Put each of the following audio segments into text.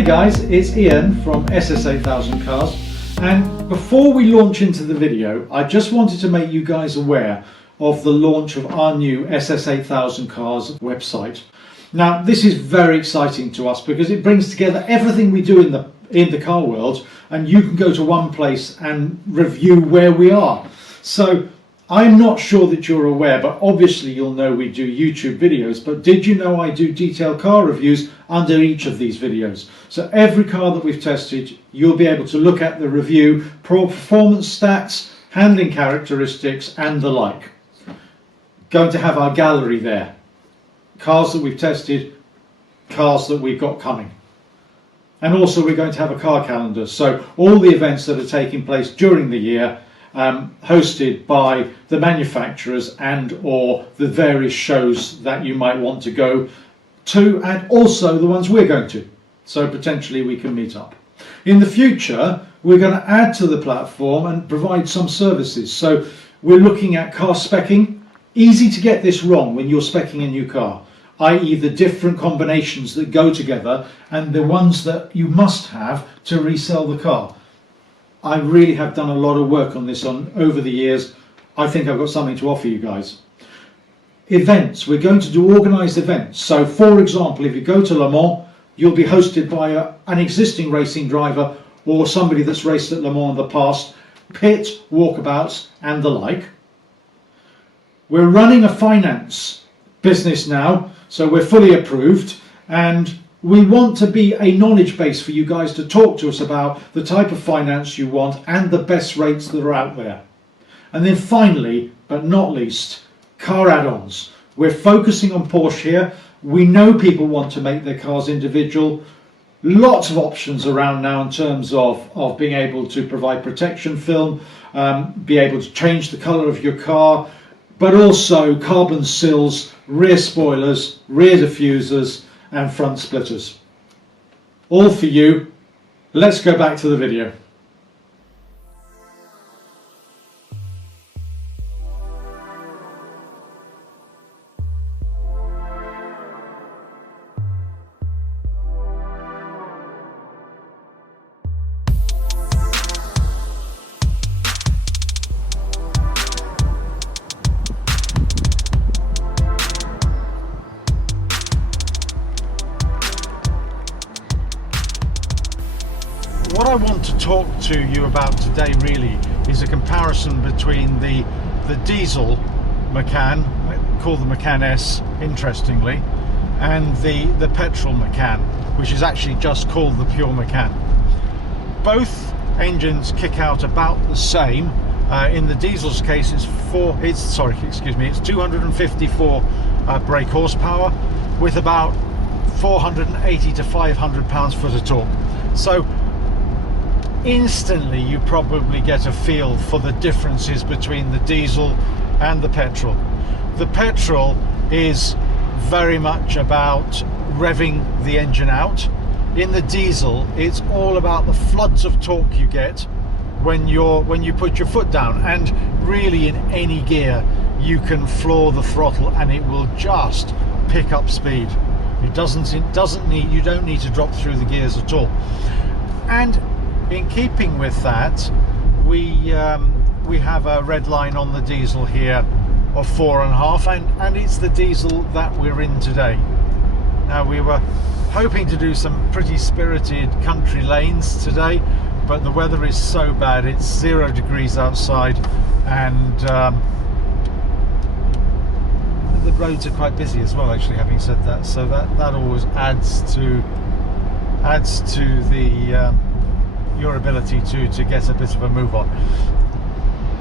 Hey guys, it's Ian from SS8000 Cars, and before we launch into the video, I just wanted to make you guys aware of the launch of our new SS8000 Cars website. Now this is very exciting to us because it brings together everything we do in the car world, and you can go to one place and review where we are. So I'm not sure that you're aware, but obviously you'll know we do YouTube videos, but did you know I do detailed car reviews under each of these videos? So every car that we've tested, you'll be able to look at the review, performance stats, handling characteristics and the like. Going to have our gallery there. Cars that we've tested, cars that we've got coming. And also we're going to have a car calendar, so all the events that are taking place during the year, hosted by the manufacturers and or the various shows that you might want to go to, and also the ones we're going to, so potentially we can meet up. In the future we're going to add to the platform and provide some services, so we're looking at car specking. Easy to get this wrong when you're specking a new car, i.e. the different combinations that go together and the ones that you must have to resell the car. I really have done a lot of work on this over the years. I think I've got something to offer you guys. Events, we're going to do organised events. So for example, if you go to Le Mans, you'll be hosted by an existing racing driver or somebody that's raced at Le Mans in the past, pit, walkabouts and the like. We're running a finance business now, so we're fully approved, and we want to be a knowledge base for you guys to talk to us about the type of finance you want and the best rates that are out there. And then finally, but not least, car add-ons. We're focusing on Porsche here. We know people want to make their cars individual. Lots of options around now in terms of being able to provide protection film, be able to change the colour of your car, but also carbon sills, rear spoilers, rear diffusers and front splitters. All for you. Let's go back to the video. What I want to talk to you about today really is a comparison between the Diesel Macan, called the Macan S interestingly, and the petrol Macan, which is actually just called the pure Macan. Both engines kick out about the same. In the Diesel's case it's 254 brake horsepower with about 480 to 500 pounds-foot of torque. So instantly you probably get a feel for the differences between the diesel and the petrol. The petrol is very much about revving the engine out. In the diesel it's all about the floods of torque you get when you put your foot down, and really in any gear you can floor the throttle and it will just pick up speed. You don't need to drop through the gears at all. And in keeping with that, we have a red line on the diesel here of 4.5, and it's the diesel that we're in today. Now we were hoping to do some pretty spirited country lanes today, but the weather is so bad. It's 0 degrees outside, and the roads are quite busy as well, actually, having said that, so that always adds to the your ability to get a bit of a move on.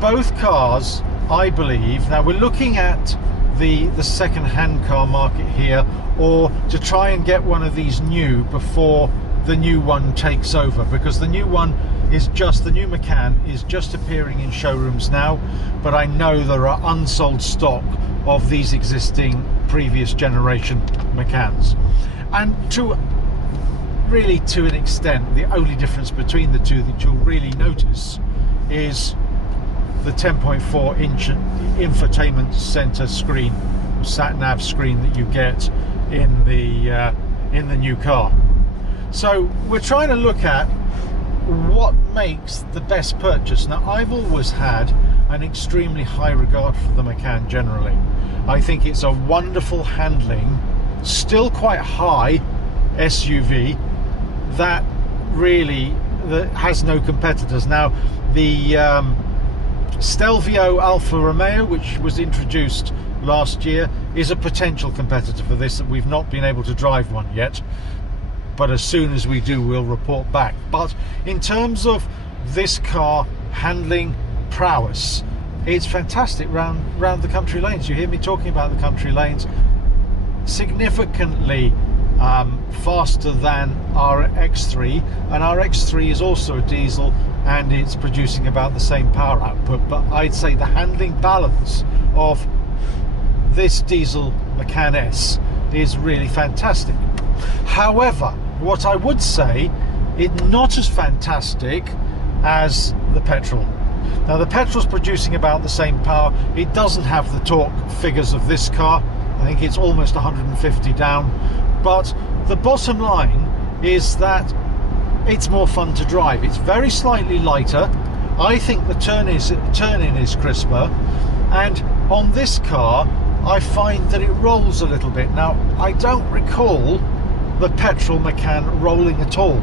Both cars, I believe, now we're looking at the second-hand car market here, or to try and get one of these new before the new one takes over, because the new one is the new Macan is just appearing in showrooms now, but I know there are unsold stock of these existing previous generation Macans. And to an extent, the only difference between the two that you'll really notice is the 10.4 inch infotainment center screen, sat nav screen that you get in the new car. So we're trying to look at what makes the best purchase. Now, I've always had an extremely high regard for the Macan generally. I think it's a wonderful handling, still quite high SUV that really has no competitors. Now, the Stelvio Alfa Romeo, which was introduced last year, is a potential competitor for this. We've not been able to drive one yet, but as soon as we do, we'll report back. But in terms of this car handling prowess, it's fantastic round the country lanes. You hear me talking about the country lanes. Significantly faster than our X3, and our X3 is also a diesel and it's producing about the same power output, but I'd say the handling balance of this diesel Macan S is really fantastic. However, what I would say, it's not as fantastic as the petrol. Now, the petrol's producing about the same power. It doesn't have the torque figures of this car. I think it's almost 150 down, but the bottom line is that it's more fun to drive. It's very slightly lighter. I think the turn-in is crisper, and on this car I find that it rolls a little bit. Now, I don't recall the petrol Macan rolling at all.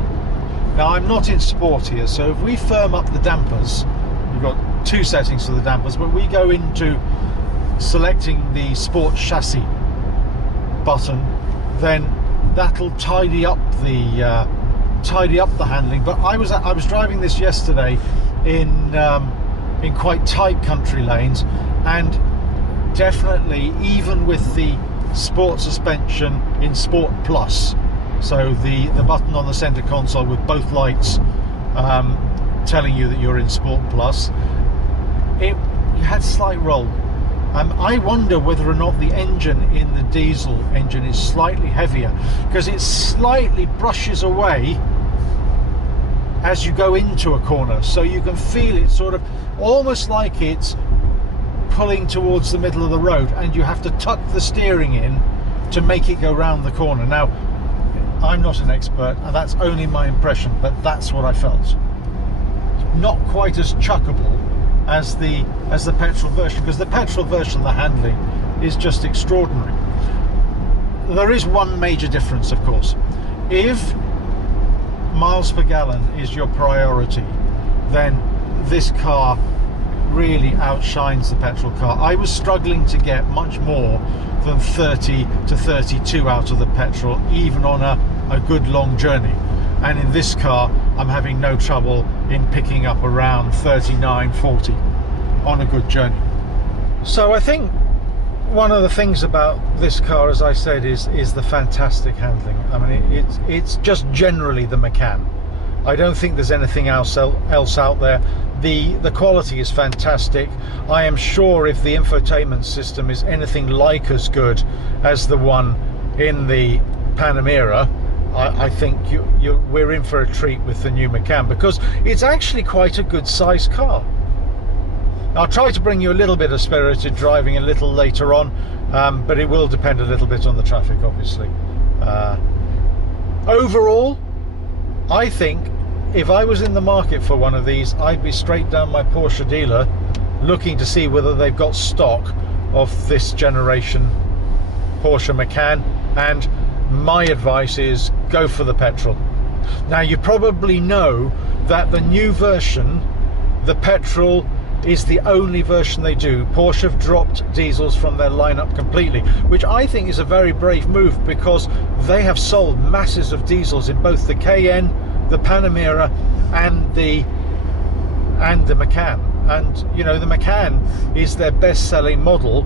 Now, I'm not in sport here, so if we firm up the dampers, we've got two settings for the dampers, but we go into selecting the sport chassis button, then that'll tidy up the handling. But I was driving this yesterday in quite tight country lanes, and definitely, even with the sport suspension in Sport Plus, so the button on the center console with both lights telling you that you're in Sport Plus, you had slight roll. I wonder whether or not the engine in the diesel engine is slightly heavier, because it slightly brushes away as you go into a corner, so you can feel it sort of almost like it's pulling towards the middle of the road, and you have to tuck the steering in to make it go round the corner. Now, I'm not an expert, and that's only my impression, but that's what I felt. Not quite as chuckable as the petrol version, because the petrol version, the handling is just extraordinary. There is one major difference, of course. If miles per gallon is your priority, then this car really outshines the petrol car. I was struggling to get much more than 30 to 32 out of the petrol, even on a good long journey, and in this car I'm having no trouble in picking up around 39, 40 on a good journey. So I think one of the things about this car, as I said, is the fantastic handling. I mean, it's just generally the Macan. I don't think there's anything else out there. The quality is fantastic. I am sure if the infotainment system is anything like as good as the one in the Panamera, I think we're in for a treat with the new Macan, because it's actually quite a good sized car. I'll try to bring you a little bit of spirited driving a little later on, but it will depend a little bit on the traffic, obviously. Overall, I think if I was in the market for one of these, I'd be straight down my Porsche dealer looking to see whether they've got stock of this generation Porsche Macan, and my advice is go for the petrol. Now, you probably know that the new version, the petrol, is the only version they do. Porsche have dropped diesels from their lineup completely, which I think is a very brave move, because they have sold masses of diesels in both the Cayenne, the Panamera, and the Macan. And you know, the Macan is their best-selling model.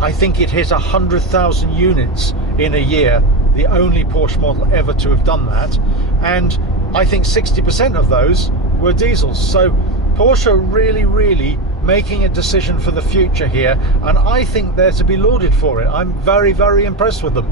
I think it hit 100,000 units in a year, the only Porsche model ever to have done that, and I think 60% of those were diesels. So Porsche are really making a decision for the future here, and I think they're to be lauded for it. I'm very impressed with them.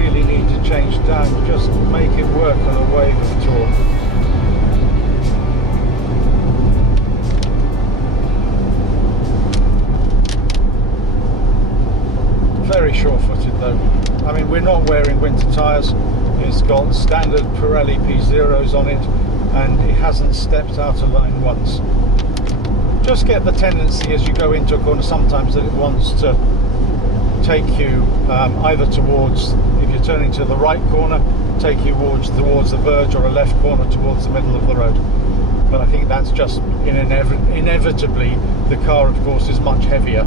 really need to change down, just make it work on a wave of torque. Very sure-footed though. I mean, we're not wearing winter tyres. It's got standard Pirelli P0s on it, and it hasn't stepped out of line once. Just get the tendency as you go into a corner sometimes that it wants to take you either towards, if you're turning to the right corner, take you towards the verge, or a left corner towards the middle of the road. But I think that's just inevitably, the car of course is much heavier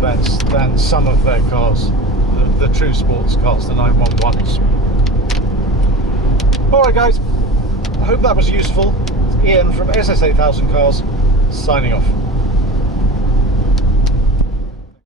than some of their cars, the true sports cars, the 911s. Alright guys, I hope that was useful. It's Ian from SS8000 Cars, signing off.